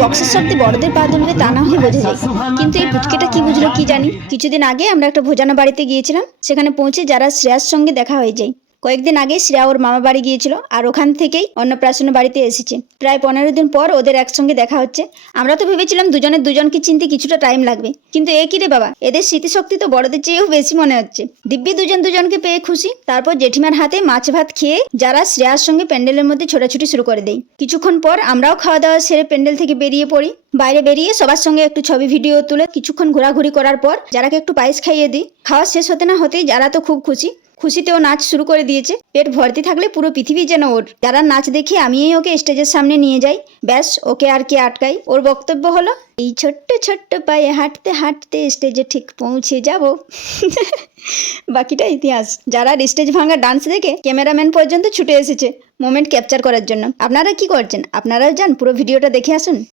বক্সের শব্দে বড়দের পা দুলবে তা না হয় বোঝা যায়, কিন্তু এই পুচকেটা কি বুঝলো কি জানি। কিছুদিন আগে আমরা একটা ভোজানো বাড়িতে গিয়েছিলাম, সেখানে পৌঁছে যারা শ্রেয়ার সঙ্গে দেখা হয়ে যায়। কয়েকদিন আগে শ্রেয়া ওর মামা বাড়ি গিয়েছিল, আর ওখান থেকেই অন্নপ্রাশন বাড়িতে এসেছে। প্রায় 15 দিন পর ওদের একসঙ্গে দেখা হচ্ছে। আমরা তো ভেবেছিলাম দুজনের দুজনকে চিনতে কিছুটা টাইম লাগবে, কিন্তু এ কি রে বাবা, এদের স্মৃতিশক্তি তো বড়দের চেয়েও বেশি মনে হচ্ছে। দিব্যি দুজন দুজনকে পেয়ে খুশি। তারপর জেঠিমার হাতে মাছ ভাত খেয়ে যারা শ্রেয়ার সঙ্গে প্যান্ডেলের মধ্যে ছোটাছুটি শুরু করে দেয়। কিছুক্ষণ পর আমরাও খাওয়া দাওয়া সেরে প্যান্ডেল থেকে বেরিয়ে পড়ি। বাইরে বেরিয়ে সবার সঙ্গে একটু ছবি ভিডিও তুলে কিছুক্ষণ ঘোরাঘুরি করার পর যারাকে একটু পায়েস খাইয়ে দিই। খাওয়া শেষ হতে না হতেই যারা তো খুব খুশি, খুশিতেও নাচ শুরু করে দিয়েছে। পেট ভর্তি থাকলে পুরো পৃথিবী যেন ওর। যারা নাচ দেখে আমিই ওকে স্টেজের সামনে নিয়ে যাই, ব্যাস ওকে আর কে আটকাই। ওর বক্তব্য হলো, এই ছোট্ট ছোট্ট পায়ে হাঁটতে হাঁটতে স্টেজে ঠিক পৌঁছে যাব। বাকিটা ইতিহাস। যারা স্টেজ ভাঙা ডান্স দেখে ক্যামেরাম্যান পর্যন্ত ছুটে এসেছে মোমেন্ট ক্যাপচার করার জন্য। আপনারা কি করছেন? আপনারাও যান, পুরো ভিডিওটা দেখে আসুন।